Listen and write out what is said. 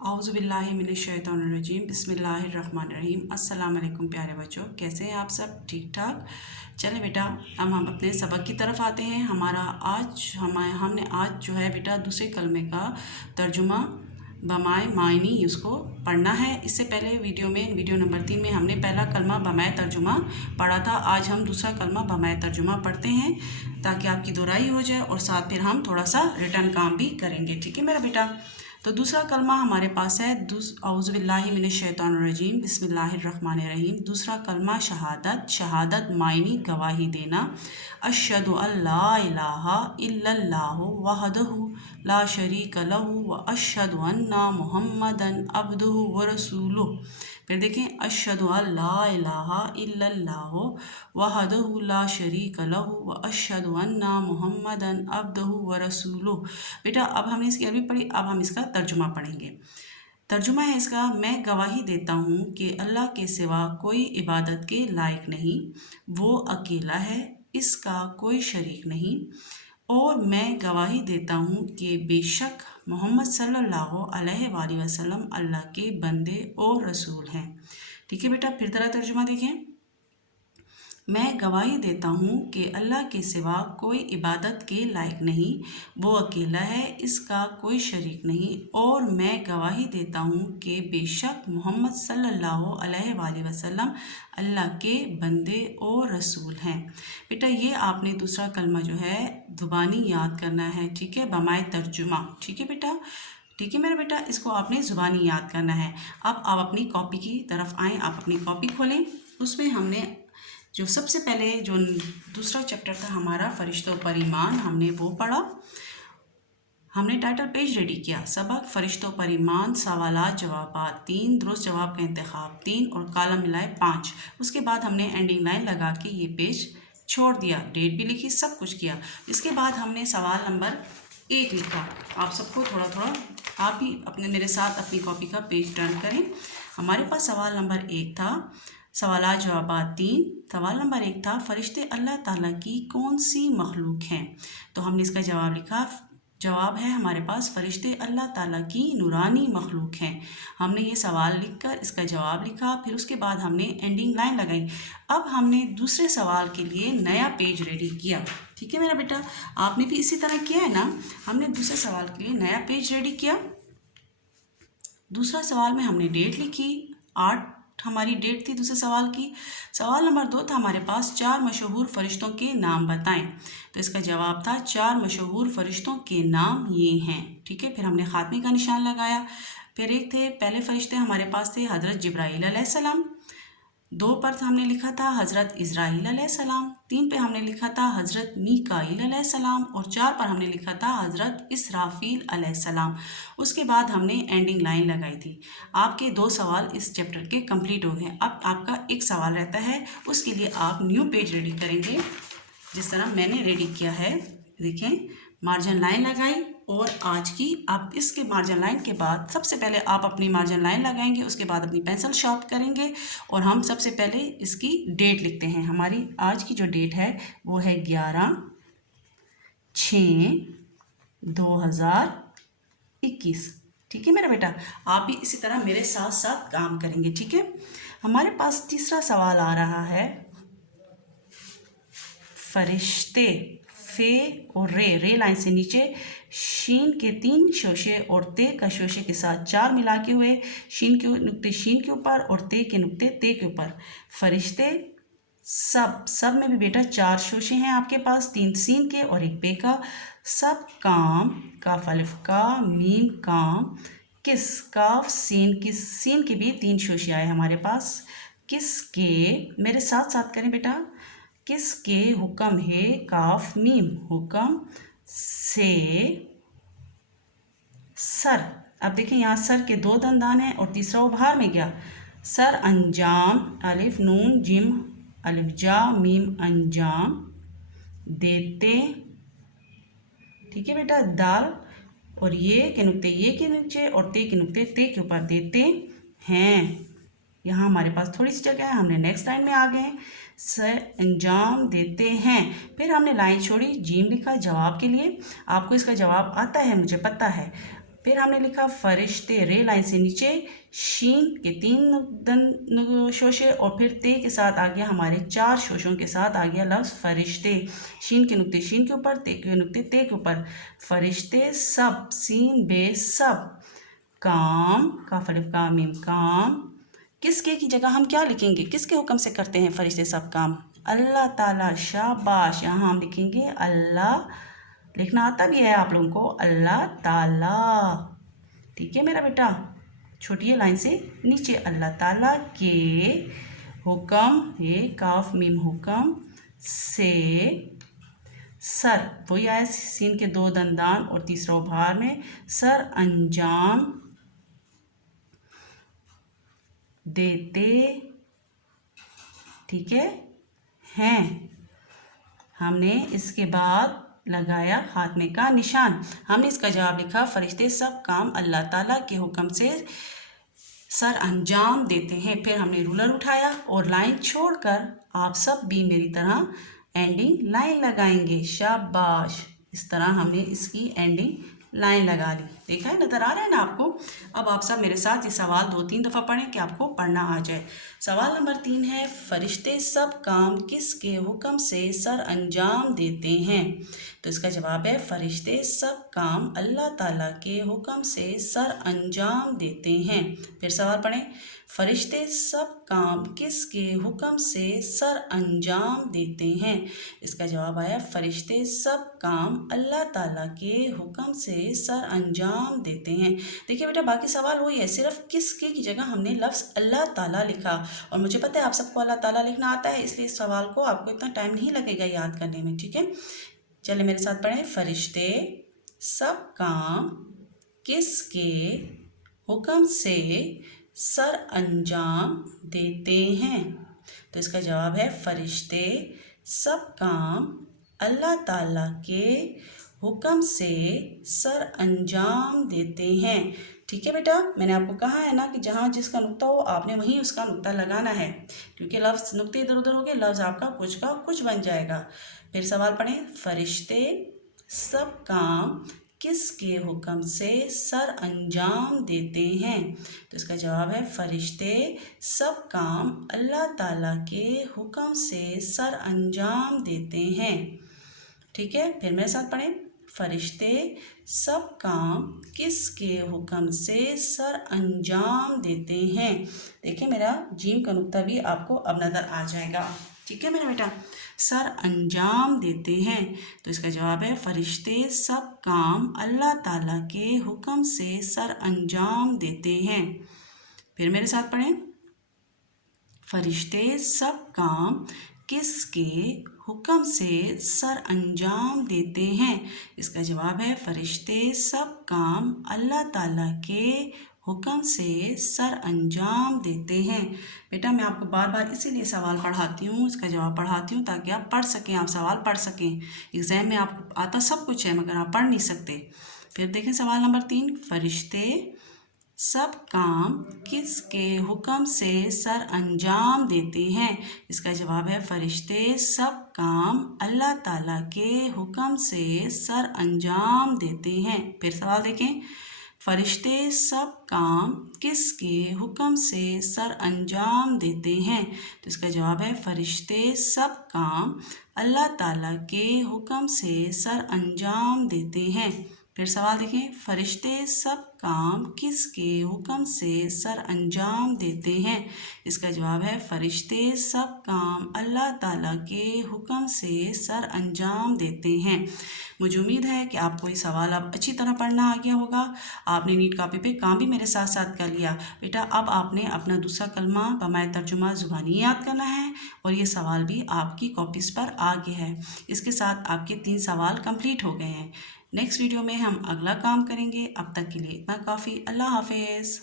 औज़ुबिल्लाहिमिनश्शैतानिर्रजीम बिस्मिल्लाहिर्रहमानिर्रहीम। अस्सलाम वालेकुम प्यारे बच्चों, कैसे हैं आप सब? ठीक ठाक। चलें बेटा, अब हम अपने सबक की तरफ आते हैं। हमने आज जो है बेटा दूसरे कलमे का तर्जुमा बमाए मायनी उसको पढ़ना है। इससे पहले वीडियो नंबर 3 में हमने पहला कलमा बमाए तर्जुमा पढ़ा था। आज हम दूसरा कलमा बमाए तर्जुमा पढ़ते हैं ताकि आपकी दोहराई हो जाए और साथ फिर हम थोड़ा सा रिटर्न काम भी करेंगे। ठीक है मेरा बेटा? तो दूसरा कलमा हमारे पास है औज़ुबिल्लाहिमिनश्शैतानिर्रजीम बिस्मिल्लाहिर्रहमानिर्रहीम। दूसरा कलमा शहादत मायनी गवाही देना। अशहदु अल्ला इलाहा इल्लल्लाहु वहदहु ला शरीक लहु व अशहदु अन्ना मुहम्मदन अब्दुहु व रसूलुहु। फिर देखें, अशहदु अल्ला इलाहा इल्लल्लाहु वहदहु ला शरीक लहु व अशहदु अन्ना मुहम्मदन अब्दुहु व रसूलुहु। बेटा अब हमने इसकी अरबी पढ़ी, अब हम इसका तर्जुमा पढ़ेंगे। तर्जुमा है इसका, मैं गवाही देता हूँ कि अल्लाह के सिवा कोई इबादत के लायक नहीं, वो अकेला है, इसका कोई शरीक नहीं। और मैं गवाही देता हूँ कि बेशक मोहम्मद सल्लल्लाहु अलैहि वसल्लम अल्लाह के बंदे और रसूल हैं। ठीक है बेटा, फिर तरह तर्जुमा देखें। मैं गवाही देता हूँ कि अल्लाह के सिवा कोई इबादत के लायक नहीं, वो अकेला है, इसका कोई शरीक नहीं। और मैं गवाही देता हूँ कि बेशक मोहम्मद सल्लल्लाहु अलैहि वसल्लम अल्लाह के बंदे और रसूल हैं। बेटा ये आपने दूसरा कलमा जो है ज़ुबानी याद करना है। ठीक है, बमाए तर्जुमा। ठीक है बेटा? ठीक है मेरा बेटा, इसको आपने ज़ुबानी याद करना है। अब आप अपनी कॉपी की तरफ आएँ, आप अपनी कॉपी खोलें। उसमें हमने जो सबसे पहले जो दूसरा चैप्टर था हमारा फरिश्तों पर ईमान, हमने वो पढ़ा। हमने टाइटल पेज रेडी किया, सबक फरिश्तों पर ईमान, सवालात जवाबात 3, दुरुस्त जवाब का इंतखाब 3 और कॉलम मिलाए 5। उसके बाद हमने एंडिंग लाइन लगा के ये पेज छोड़ दिया, डेट भी लिखी, सब कुछ किया। इसके बाद हमने सवाल नंबर 1 लिखा। आप सबको थोड़ा थोड़ा आप भी अपने मेरे साथ अपनी कॉपी का पेज टर्न करें। हमारे पास सवाल नंबर 1 था, सवालात जवाबात 3। सवाल नंबर 1 था, फरिश्ते अल्लाह ताला की कौन सी मखलूक हैं? तो हमने इसका जवाब लिखा। जवाब है हमारे पास, फरिश्ते अल्लाह ताला की नूरानी मखलूक हैं। हमने ये सवाल लिखकर इसका जवाब लिखा, फिर उसके बाद हमने एंडिंग लाइन लगाई। अब हमने दूसरे सवाल के लिए नया पेज रेडी किया। ठीक है मेरा बेटा, आपने भी इसी तरह किया है ना? हमने दूसरे सवाल के लिए नया पेज रेडी किया। दूसरा सवाल में हमने डेट लिखी, 8 हमारी डेट थी दूसरे सवाल की। सवाल नंबर 2 था हमारे पास, 4 मशहूर फरिश्तों के नाम बताएं। तो इसका जवाब था 4 मशहूर फरिश्तों के नाम ये हैं। ठीक है, फिर हमने खात्मे का निशान लगाया। फिर एक थे, पहले फरिश्ते हमारे पास थे हज़रत जिब्राईल अलैहिस्सलाम। 2 पर हमने लिखा था हज़रत इज़राइल अलैहिस्सलाम। 3 पे हमने लिखा था हज़रत मीकाईल अलैहिस्सलाम और 4 पर हमने लिखा था हज़रत इसराफील अलैहिस्सलाम। उसके बाद हमने एंडिंग लाइन लगाई थी। आपके 2 सवाल इस चैप्टर के कंप्लीट हो गए। अब आपका एक सवाल रहता है, उसके लिए आप न्यू पेज रेडी करेंगे जिस तरह मैंने रेडी किया है। देखें, मार्जिन लाइन लगाई और आज की आप इसके मार्जिन लाइन के बाद सबसे पहले आप अपनी मार्जिन लाइन लगाएंगे, उसके बाद अपनी पेंसिल शार्प करेंगे और हम सबसे पहले इसकी डेट लिखते हैं। हमारी आज की जो डेट है वो है 11/6/2021। ठीक है मेरा बेटा, आप भी इसी तरह मेरे साथ साथ काम करेंगे। ठीक है, हमारे पास तीसरा सवाल आ रहा है, फरिश्ते, फे और रे लाइन से नीचे शीन के 3 शोशे और ते का शोशे के साथ 4 मिला के हुए, शीन के नुक्ते शीन के ऊपर और ते के नुक्ते ते के ऊपर। फरिश्ते सब में भी बेटा 4 शोशे हैं आपके पास, 3 सीन के और 1 पे का। सब काम, काफ अलिफ का, मीम काम, किस, काफ सीन, किस सीन के भी 3 शोशे आए हमारे पास। किसके, मेरे साथ साथ करें बेटा, किसके हुक्म है, काफ मीम, हुक्म से सर। अब देखें यहाँ सर के 2 दंदान हैं और तीसरा वो बाहर में गया। सर अंजाम, अलिफ नून जिम अलिफ जा मीम अंजाम देते। ठीक है बेटा, दाल और ये के नुक्ते ये के नीचे और ते के नुक्ते ते के ऊपर देते हैं। यहाँ हमारे पास थोड़ी सी जगह है, हमने नेक्स्ट लाइन में आ गए, से अंजाम देते हैं। फिर हमने लाइन छोड़ी, जीम लिखा जवाब के लिए। आपको इसका जवाब आता है, मुझे पता है। फिर हमने लिखा फरिश्ते, रे लाइन से नीचे शीन के 3 शोशे और फिर ते के साथ आ गया हमारे 4 शोशों के साथ आ गया लफ्ज़ फरिश्ते। शीन के नुक्ते शीन के ऊपर, ते के नुक्ते ते के ऊपर। फरिश्ते सब, सीन बे सब। काम, काफ अलिफ काम मीम काम। किसके की जगह हम क्या लिखेंगे, किसके हुक्म से करते हैं फरिश्ते सब काम? अल्लाह ताला, शाबाश। यहाँ हम लिखेंगे अल्लाह, लिखना आता भी है आप लोगों को, अल्लाह ताला। ठीक है मेरा बेटा, छोटी लाइन से नीचे अल्लाह ताला के हुक्म, ये काफ मीम हुक्म से सर, वही आया सीन के 2 दंदान और तीसरा उभार में, सर अंजाम देते, ठीक है, हैं। हमने इसके बाद लगाया खात्मे का निशान। हमने इसका जवाब लिखा फरिश्ते सब काम अल्लाह ताला के हुक्म से सर अंजाम देते हैं। फिर हमने रूलर उठाया और लाइन छोड़कर आप सब भी मेरी तरह एंडिंग लाइन लगाएंगे। शाबाश, इस तरह हमने इसकी एंडिंग लाइन लगा ली। देखा है, नज़र आ रहा है ना आपको? अब आप सब मेरे साथ ये सवाल 2-3 दफ़ा पढ़ें कि आपको पढ़ना आ जाए। सवाल नंबर 3 है, फरिश्ते सब काम किसके हुक्म से सर अंजाम देते हैं? तो इसका जवाब है फरिश्ते सब काम अल्लाह ताला के हुक्म से सर अंजाम देते हैं। फिर सवाल पढ़ें, फरिश्ते सब काम किसके हुक्म से सर अंजाम देते हैं? इसका जवाब आया फरिश्ते सब काम अल्लाह ताला के हुक्म से सर अंजाम देते हैं। देखिए बेटा, बाकी सवाल वही है, सिर्फ किसके की जगह हमने लफ्ज़ अल्लाह ताला लिखा। और मुझे पता है आप सबको अल्लाह ताला लिखना आता है, इसलिए इस सवाल को आपको इतना टाइम नहीं लगेगा याद करने में। ठीक है, चलिए मेरे साथ पढ़ें, फरिश्ते सब काम किसके हुक्म से सर अंजाम देते हैं? तो इसका जवाब है फरिश्ते सब काम अल्लाह ताला के हुक्म से सर अंजाम देते हैं। ठीक है बेटा, मैंने आपको कहा है ना कि जहाँ जिसका नुक्ता हो आपने वहीं उसका नुक्ता लगाना है, क्योंकि लफ्ज़ नुक्ते इधर उधर हो गए, लफ्ज़ आपका कुछ का कुछ बन जाएगा। फिर सवाल पढ़ें, फरिश्ते सब काम किसके हुक्म से सर अंजाम देते हैं? तो इसका जवाब है फरिश्ते सब काम अल्लाह ताला के हुक्म से सर अंजाम देते हैं। ठीक है, फिर मेरे साथ पढ़ें, फरिश्ते सब काम किसके हुक्म से सर अंजाम देते हैं? देखिए मेरा जीम का नुक्ता भी आपको अब नज़र आ जाएगा। ठीक है मेरा बेटा, सर अंजाम देते हैं। तो इसका जवाब है फरिश्ते सब काम अल्लाह ताला के हुक्म से सर अंजाम देते हैं। फिर मेरे साथ पढ़ें, फरिश्ते सब काम किसके हुक्म से सर अंजाम देते हैं? इसका जवाब है फरिश्ते सब काम अल्लाह ताला के हुक्म से सर अंजाम देते हैं। बेटा, मैं आपको बार बार इसीलिए सवाल पढ़ाती हूँ, इसका जवाब पढ़ाती हूँ ताकि आप पढ़ सकें, आप सवाल पढ़ सकें। एग्ज़ाम में आपको आता सब कुछ है मगर आप पढ़ नहीं सकते। फिर देखें सवाल नंबर 3, फरिश्ते सब काम किसके हुक्म से सर अंजाम देते हैं? इसका जवाब है फरिश्ते सब काम अल्लाह ताला के हुक्म से सर अंजाम देते हैं। फिर सवाल देखें, फरिश्ते सब काम किसके हुक्म से सर अंजाम देते हैं? तो इसका जवाब है फरिश्ते सब काम अल्लाह ताला के हुक्म से सर अंजाम देते हैं। फिर सवाल देखें, फरिश्ते सब काम किसके हुक्म से सर अंजाम देते हैं? इसका जवाब है फरिश्ते सब काम अल्लाह ताला के हुक्म से सर अंजाम देते हैं। मुझे उम्मीद है कि आपको ये सवाल अब अच्छी तरह पढ़ना आ गया होगा। आपने नीट कॉपी पे काम भी मेरे साथ साथ कर लिया। बेटा, अब आपने अपना दूसरा कलमा बमाए तर्जुमा ज़ुबानी याद करना है और ये सवाल भी आपकी कॉपीज़ पर आ गया है। इसके साथ आपके 3 सवाल कंप्लीट हो गए हैं। नेक्स्ट वीडियो में हम अगला काम करेंगे। अब तक के लिए इतना काफ़ी। अल्लाह हाफिज़।